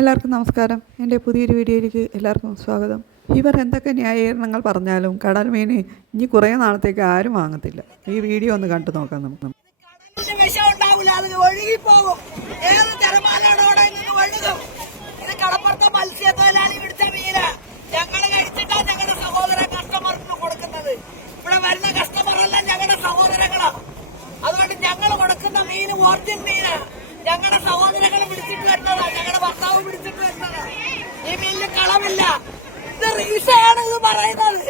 എല്ലാവർക്കും നമസ്കാരം. എൻ്റെ പുതിയൊരു വീഡിയോയിലേക്ക് എല്ലാവർക്കും സ്വാഗതം. ഇവർ എന്തൊക്കെ ന്യായീകരണങ്ങൾ പറഞ്ഞാലും കടൽ മീൻ ഇനി കുറേ നാളത്തേക്ക് ആരും വാങ്ങത്തില്ല. ഈ വീഡിയോ ഒന്ന് കണ്ടു നോക്കാം നമുക്ക്. അതുകൊണ്ട് ഞങ്ങൾ കൊടുക്കുന്ന മീൻ ഓർജിൻ മീനാ. ഞങ്ങളുടെ സഹോദരങ്ങൾ പിടിച്ചിട്ട് വരുന്നതാ, ഞങ്ങളുടെ ഭർത്താവ് പിടിച്ചിട്ട് വരുന്നതാ. ഈ മീനിന് കളമില്ല. ഇത് റീസയാണ് ഇത് പറയുന്നത്.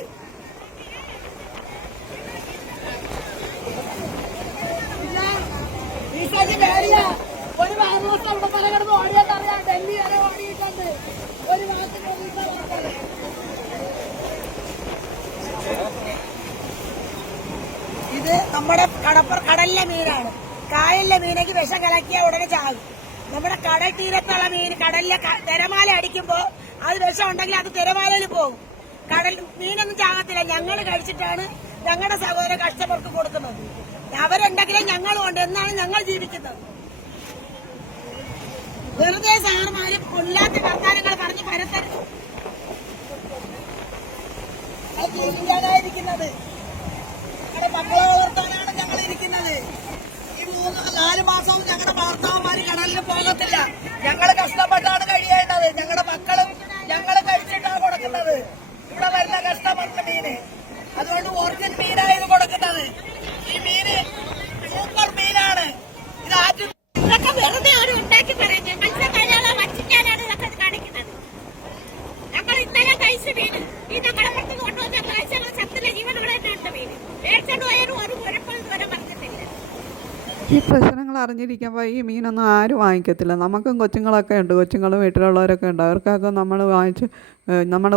റീസയ്ക്ക് പേരില്ല. ഒരു ദിവസം ഇവിടെ പല കിടന്ന് ഓടിയാട്ടറിയാം. ഡൽഹി വരെ ഓടിയിട്ടുണ്ട്. ഒരു മാസത്തിന് ഇത് നമ്മുടെ കടലിലെ മീനാണ്. കായലിലെ മീനേക്ക് വിഷം കലക്കിയ ഉടനെ ചാകും. നമ്മുടെ കടൽ തീരത്തുള്ള മീൻ കടലിലെ തിരമാല അടിക്കുമ്പോ അത് വിഷം ഉണ്ടെങ്കിൽ അത് തിരമാലയിൽ പോകും. കടൽ മീനൊന്നും ചാകത്തില്ല. ഞങ്ങൾ കഴിച്ചിട്ടാണ് ഞങ്ങളുടെ സഹോദരൻ കഷ്ടപ്പെട്ട് കൊടുക്കുന്നത്. അവരുണ്ടെങ്കിലും ഞങ്ങളും ഉണ്ട്. എന്നാണ് ഞങ്ങൾ ജീവിക്കുന്നത്. വെറുതെ സാറുമാര് കൊല്ലാത്ത വർത്താനങ്ങൾ പറഞ്ഞ് പരത്തരുത്. ജീവിക്കാനായിരിക്കുന്നത് ഞങ്ങളുടെ മക്കളെ വളർത്താനാണ് ഞങ്ങൾ ഇരിക്കുന്നത്. 4 മാസവും ഞങ്ങളുടെ ഭർത്താവന്മാര് കടലിൽ പോകത്തില്ല. ഞങ്ങൾ കഷ്ടപ്പെട്ടാണ് കഴിയേണ്ടത്. ഞങ്ങളുടെ മക്കളും ഞങ്ങൾ കഴിച്ചിട്ടാണ് കൊടുക്കുന്നത്. ഇവിടെ വരുന്ന കഷ്ടപ്പെട്ട മീന്. അതുകൊണ്ട് ഓർജിൻ മീനായത് കൊടുക്കുന്നത്. ഈ മീന് സൂപ്പർ മീനാണ്. ഇത് ആദ്യം ഇതൊക്കെ വെറുതെ ഒരു ഉണ്ടാക്കി പറയുന്നത്. മത്സ്യത്തൊഴിലാളെ വച്ചിട്ടാണ് ഇതൊക്കെ കാണിക്കുന്നത്. ഞങ്ങൾ ഇന്നലെ കഴിച്ച മീന് ഈ ഞങ്ങളെ പുറത്ത് കൊണ്ടുവന്ന കാഴ്ചകൾ ചത്തില്ല. ജീവനോടെ തന്നെ ഉണ്ട് മീന്. മേടിച്ചോണ്ട് പോയാലും ഒരു കുഴപ്പം ഇതുവരെ പറഞ്ഞിട്ടില്ല. ഈ പ്രശ്നങ്ങൾ അറിഞ്ഞിരിക്കുമ്പോൾ ഈ മീനൊന്നും ആരും വാങ്ങിക്കത്തില്ല. നമുക്കും കൊച്ചുങ്ങളൊക്കെ ഉണ്ട്, കൊച്ചുങ്ങളും വീട്ടിലുള്ളവരൊക്കെ ഉണ്ട്. അവർക്കൊക്കെ നമ്മൾ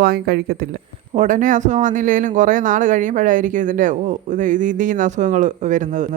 വാങ്ങി കഴിക്കത്തില്ല. ഉടനെ അസുഖം വന്നില്ലെങ്കിലും കുറേ നാൾ കഴിയുമ്പോഴായിരിക്കും ഇതിൻ്റെ അസുഖങ്ങൾ വരുന്നത്.